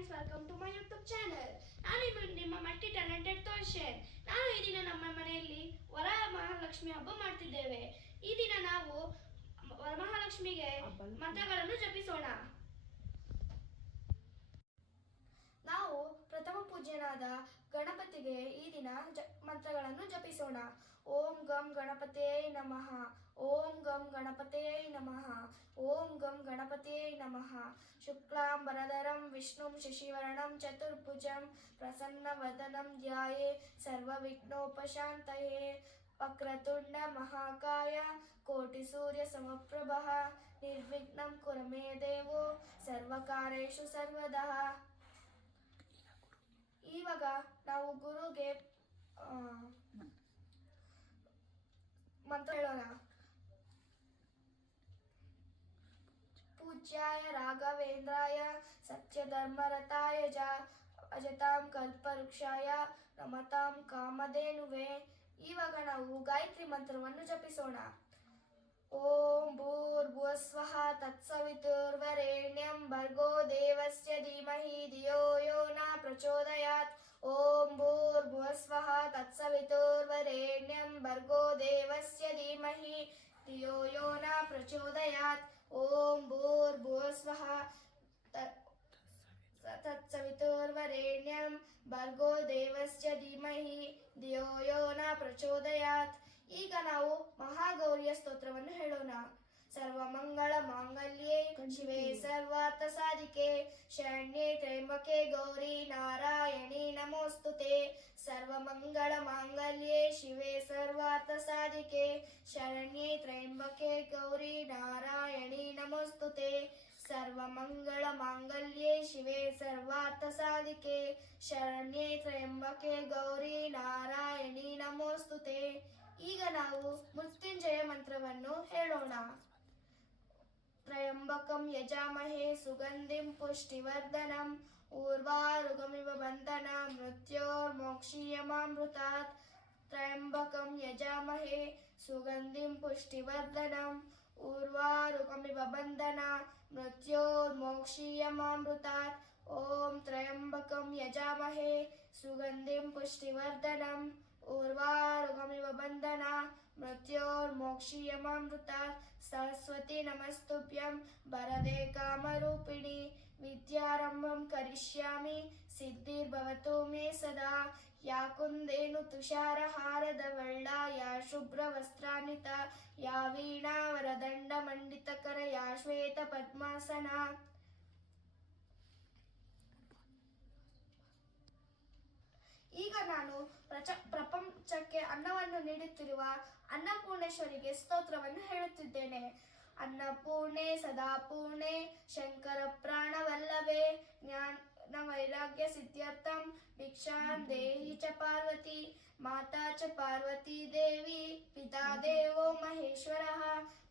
Friends, welcome to my YouTube channel. ನಾನು ನಿಮ್ಮ multi talented ತೋಷನ್. ನಾನು ಈ ದಿನ ನಮ್ಮ ಮನೆಯಲ್ಲಿ ವರಮಹಾಲಕ್ಷ್ಮಿ ಹಬ್ಬ ಮಾಡ್ತಿದ್ದೇವೆ. ಈ ದಿನ ನಾವು ವರಮಹಾಲಕ್ಷ್ಮಿಗೆ ಮಂತ್ರಗಳನ್ನು ಜಪಿಸೋಣ. ನಾವು ಪ್ರಥಮ ಪೂಜ್ಯನಾದ ಗಣಪತಿಗೆ ಈ ದಿನ ಮಂತ್ರಗಳನ್ನು ಜಪಿಸೋಣ. ಓಂ ಗಂ ಗಣಪತಿಯೇ ನಮಃ. ಓಂ ಗಂ ಗಣಪತಿಯೇ ನಮಃ. ಓಂ ಗಂ ಗಣಪತಿಯೇ ನಮಃ. ಶುಕ್ಲಾಂಬರಧರಂ ವಿಷ್ಣುಂ ಶಶಿವರ್ಣಂ ಚತುರ್ಭುಜಂ ಪ್ರಸನ್ನವದನಂ ಧ್ಯಾಯೇ ಸರ್ವವಿಘ್ನೋಪಶಾಂತಯೇ. ವಕ್ರತುಂಡ ಮಹಾಕಾಯ ಕೋಟಿ ಸೂರ್ಯ ಸಮಪ್ರಭಃ ನಿರ್ವಿಘ್ನಂ ಕುರು ಮೇ ದೇವೋ ಸರ್ವಕಾರ್ಯೇಷು ಸರ್ವದಾ. ಇವಾಗ ನಾವು ಗುರುಗೆ ಮಂತ್ರ ಹೇಳೋಣ. ಪೂಜ್ಯಾಯ ರಾಘವೇಂದ್ರಾಯ ಸತ್ಯಧರ್ಮರತಾಯ ಅಜತಾಂ ಕಲ್ಪವೃಕ್ಷಾಯ ನಮತಾಂ ಕಾಮಧೇನುವೆ. ಇವಾಗ ನಾವು ಗಾಯತ್ರಿ ಮಂತ್ರವನ್ನು ಜಪಿಸೋಣ. ಓಂ ಭೂರ್ಭುವಸ್ವಃ ತತ್ಸವಿತುರ್ವರೆಣ್ಯಂ ಭರ್ಗೋ ದೇವಸ್ಯ ಧೀಮಹಿ ಧಿಯೋ ಯೋ ನ ಪ್ರಚೋದಯಾತ್. ಓಂ ಭೂರ್ಭುವಸ್ವಃ ತತ್ಸವಿತುರ್ವರೆಣ್ಯಂ ಭರ್ಗೋ ದೇವಸ್ಯ ಧೀಮಹಿ ಧಿಯೋ ಯೋ ನ ಪ್ರಚೋದಯಾತ್. ಓಂ ಭೂರ್ಭುವಸ್ವಃ ತತ್ಸವಿತುರ್ವರೆಣ್ಯಂ ಭರ್ಗೋ ದೇವಸ್ಯ ಧೀಮಹಿ ಧಿಯೋ ಯೋ ನ ಪ್ರಚೋದಯಾತ್. ಈಗ ನಾವು ಮಹಾಗೌರಿಯ ಸ್ತೋತ್ರವನ್ನು ಹೇಳೋಣ. ಸರ್ವಮಂಗಳ ಮಾಂಗಲ್ಯೆ ಶಿವೆ ಸರ್ವಾರ್ಥ ಸಾಧಿಕೆ ಶರಣ್ಯೆ ತ್ರ್ಯಂಬಕೆ ಗೌರಿ ನಾರಾಯಣಿ ನಮೋಸ್ತುತೆ. ಸರ್ವಮಂಗಳ ಮಾಂಗಲ್ಯೆ ಶಿವೆ ಸರ್ವಾರ್ಥ ಸಾಧಿಕೆ ಶರಣ್ಯೆ ತ್ರ್ಯಂಬಕೆ ಗೌರಿ ನಾರಾಯಣಿ ನಮೋಸ್ತುತೆ. ಸರ್ವಮಂಗಳ ಮಾಂಗಲ್ಯೆ ಶಿವೆ ಸರ್ವಾರ್ಥ ಸಾಧಿಕೆ ಶರಣ್ಯೆ ತ್ರ್ಯಂಬಕೆ ಗೌರಿ ನಾರಾಯಣಿ ನಮೋಸ್ತುತೆ. ಈಗ ನಾವು ಮೃತ್ಯುಂಜಯ ಮಂತ್ರವನ್ನು ಹೇಳೋಣ. ತ್ರಯಂಬಕಂ ಯಜಾಮಹೇ ಸುಗಂಧಿಂ ಪುಷ್ಟಿವರ್ಧನಂ ಊರ್ವಾರುಗಮಿವ ಬಂಧನಂ ಮೃತ್ಯೋರ್ಮೋಕ್ಷೀಯಮಾಮೃತಾತ್. ತ್ರಯಂಬಕಂ ಯಜಾಮಹೇ ಸುಗಂಧಿಂ ಪುಷ್ಟಿವರ್ಧನಂ ಊರ್ವಾರುಗಮಿವ ಬಂಧನಂ ಮೃತ್ಯೋರ್ಮೋಕ್ಷೀಯಮಾಮೃತಾತ್. ಓಂ ತ್ರಯಂಬಕಂ ಯಜಾಮಹೇ ಸುಗಂಧಿಂ ಪುಷ್ಟಿವರ್ಧನಂ ಊರ್ವಾರುಗಮಿವ ಬಂಧನ ಮೃತ್ಯೋರ್ಮೋಕ್ಷೀಯಮಾಮೃತಾತ್. ಸರಸ್ವತಿ ನಮಸ್ತುಭ್ಯಂ ವರದೆ ಕಾಮರೂಪಿಣಿ ವಿದ್ಯಾರಂಭಂ ಕರಿಷ್ಯಾಮಿ ಸಿದ್ಧಿರ್ಭವತು ಮೇ ಸದಾ. ಯಾ ಕುಂದೇನು ತುಷಾರಹಾರದವಳ್ಳ ಯಾ ಶುಭ್ರ ವಸ್ತ್ರಾನ್ವಿತ ಯಾ ವೀಣಾ ವರದಂಡ ಮಂಡಿತಕರ ಯಾ ಶ್ವೇತ ಪದ್ಮಾಸನ. ಈಗ ನಾನು ಪ್ರಪಂಚಕ್ಕೆ ಅನ್ನವನ್ನು ನೀಡುತ್ತಿರುವ ಅನ್ನಪೂರ್ಣೇಶ್ವರಿಗೆ ಸ್ತೋತ್ರವನ್ನು ಹೇಳುತ್ತಿದ್ದೇನೆ. ಅನ್ನಪೂರ್ಣೆ ಸದಾಪೂರ್ಣೆ ಶಂಕರ ಪ್ರಾಣವಲ್ಲಭೆ ಜ್ಞಾನ ವೈರಾಗ್ಯ ಸಿದ್ಧ್ಯರ್ಥಂ ಭಿಕ್ಷಾಂ ದೇಹಿ ಚ ಪಾರ್ವತಿ. ಮಾತಾ ಚ ಪಾರ್ವತಿ ದೇವಿ ಪಿತಾ ದೇವೋ ಮಹೇಶ್ವರಃ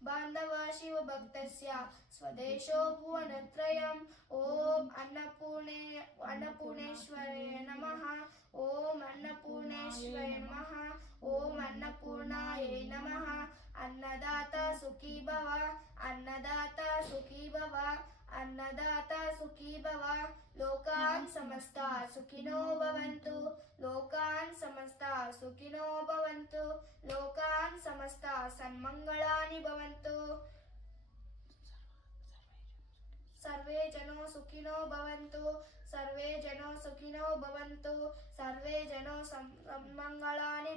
ಬಾಂಧವ ಶಿವ ಭಕ್ತಸ್ಯ ಸ್ವದೇಶೋ ಭುವನತ್ರಯಂ. ಓಂ ಅನ್ನಪೂರ್ಣೇಶ್ವರಾಯ ನಮಃ. ಓಂ ಅನ್ನಪೂರ್ಣೇಶ್ವರಾಯ ನಮಃ. ಓಂ ಅನ್ನಪೂರ್ಣಾಯೈ ನಮಃ. ಅನ್ನದಾತ ಸುಖೀ ಭವ. ಅನ್ನದಾತ ಸುಖೀ ಭವ. ಅನ್ನದಾತ ಸುಖೀ ಭವ. ಲೋಕಾನ್ ಸಮಸ್ತ ಸುಖಿನೋ ಭವಂತು. ಲೋಕಾನ್ ಸಮಸ್ತ ಸುಖಿನೋ ಭವಂತು. ಲೋಕಾನ್ ಸಮಸ್ತ ಸನ್ಮಂಗಳಾನಿ ಭವಂತು. ಸರ್ವೇ ಜನೋ ಸುಖಿನೋ ಭವಂತು. ಸರ್ವೇ ಜನೋ ಸುಖಿನೋ ಭವಂತು. ಸರ್ವೇ ಜನೋ ಸನ್ಮಂಗಳಾನಿ